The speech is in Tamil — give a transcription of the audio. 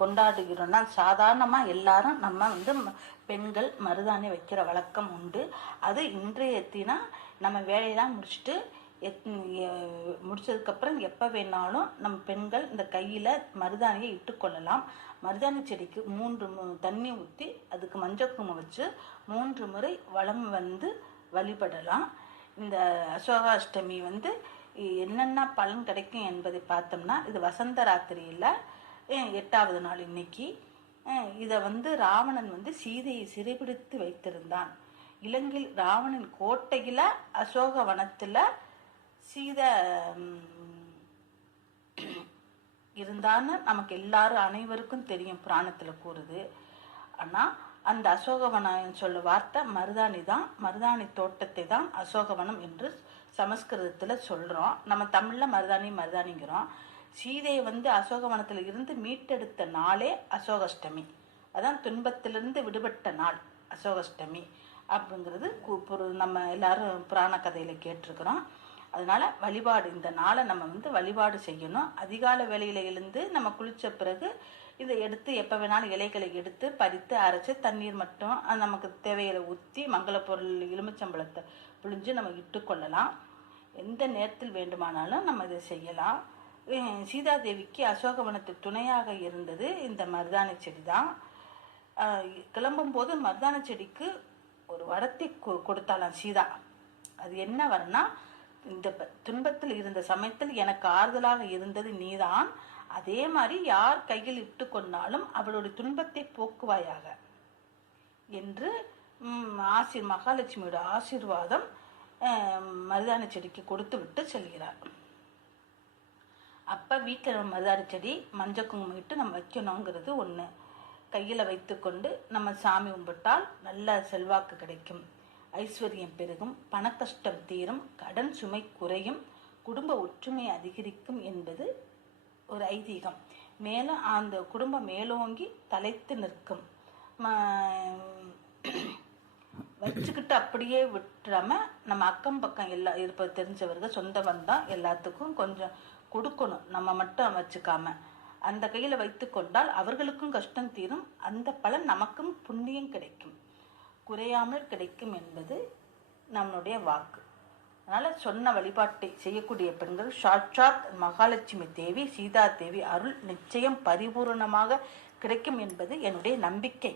கொண்டாடுகிறோம்னா சாதாரணமாக எல்லாரும் நம்ம வந்து பெண்கள் மருதாணி வைக்கிற வழக்கம் உண்டு. அது இன்றைய தினம் நம்ம வேலையெல்லாம் முடிச்சுட்டு முடிச்சதுக்கப்புறம் எப்போ வேணாலும் நம்ம பெண்கள் இந்த கையில் மருதாணியை இட்டுக்கொள்ளலாம். மருதாணி செடிக்கு 3 தண்ணி ஊற்றி அதுக்கு மஞ்சள் குங்குமம் வச்சு 3 முறை வலம் வந்து வழிபடலாம். இந்த அசோகாஷ்டமி வந்து என்னென்ன பலன் கிடைக்கும் என்பதை பார்த்தோம்னா, இது வசந்த ராத்திரியில் 8வது நாள் இன்னைக்கு. இதை வந்து ராவணன் வந்து சீதையை சிறைபிடித்து வைத்திருந்தான். இலங்கையில் ராவணன் கோட்டையில் அசோகவனத்தில் சீதை இருந்தான்னு நமக்கு எல்லாரும் அனைவருக்கும் தெரியும், புராணத்தில் கூறுது. ஆனால் அந்த அசோகவனம் சொல்ல வார்த்தை மருதாணி தான். மருதாணி தோட்டத்தை தான் அசோகவனம் என்று சமஸ்கிருதத்தில் சொல்கிறோம். நம்ம தமிழில் மருதாணிங்கிறோம். சீதையை வந்து அசோகவனத்தில் இருந்து மீட்டெடுத்த நாளே அசோகாஷ்டமி. அதான் துன்பத்திலிருந்து விடுபட்ட நாள் அசோகாஷ்டமி அப்படிங்கிறது நம்ம எல்லாரும் புராண கதையில் கேட்டிருக்கிறோம். அதனால வழிபாடு, இந்த நாளை நம்ம வந்து வழிபாடு செய்யணும். அதிகாலை வேளையில எழுந்து நம்ம குளிச்ச பிறகு இதை எடுத்து எப்போ வேணாலும் இலைகளை எடுத்து பறித்து அரைச்சி தண்ணீர் மட்டும் நமக்கு தேவையில ஊற்றி மங்கள பொருள் எலுமிச்சம்பழத்தை புழிஞ்சு நம்ம இட்டுக்கொள்ளலாம். எந்த நேரத்தில் வேண்டுமானாலும் நம்ம இதை செய்யலாம். சீதாதேவிக்கு அசோகவனத்து துணையாக இருந்தது இந்த மருதாணி செடி தான். கிளம்பும் போது மருதாணி செடிக்கு ஒரு வரத்தை கொடுத்தாலாம் சீதா. அது என்ன வரனா, இந்த துன்பத்தில் இருந்த சமயத்தில் எனக்கு ஆறுதலாக இருந்தது நீதான், அதே மாதிரி யார் கையில் இட்டு கொண்டாலும் அவளுடைய துன்பத்தை போக்குவாயாக என்று மகாலட்சுமியோட ஆசீர்வாதம் மருதாணி செடிக்கு கொடுத்து விட்டு செல்கிறார். அப்போ வீட்டில் மருதாணி செடி மஞ்சள் குங்குமம் இட்டு நம்ம வைக்கணுங்கிறது ஒன்று. கையில் வைத்து கொண்டு நம்ம சாமி கும்பிட்டால் நல்ல செல்வாக்கு கிடைக்கும், ஐஸ்வர்யம் பெருகும், பணக்கஷ்டம் தீரும், கடன் சுமை குறையும், குடும்ப ஒற்றுமை அதிகரிக்கும் என்பது ஒரு ஐதீகம். மேலும் அந்த குடும்பம் மேலோங்கி தலைத்து நிற்கும். வச்சுக்கிட்டு அப்படியே விட்டுறாம நம்ம அக்கம் பக்கம் இருப்பது தெரிஞ்சவர்கள் சொந்த பந்தம் எல்லாத்துக்கும் கொஞ்சம் கொடுக்கணும். நம்ம மட்டும் வச்சுக்காம அந்த கையில் வைத்து கொண்டால் அவர்களுக்கும் கஷ்டம் தீரும், அந்த பலன் நமக்கும் புண்ணியம் கிடைக்கும், குறையாமல் கிடைக்கும் என்பது நம்மளுடைய வாக்கு. அதனால் சொன்ன வழிபாட்டை செய்யக்கூடிய பெண்கள் சாட்சாத் மகாலட்சுமி தேவி சீதா தேவி அருள் நிச்சயம் பரிபூர்ணமாக கிடைக்கும் என்பது என்னுடைய நம்பிக்கை.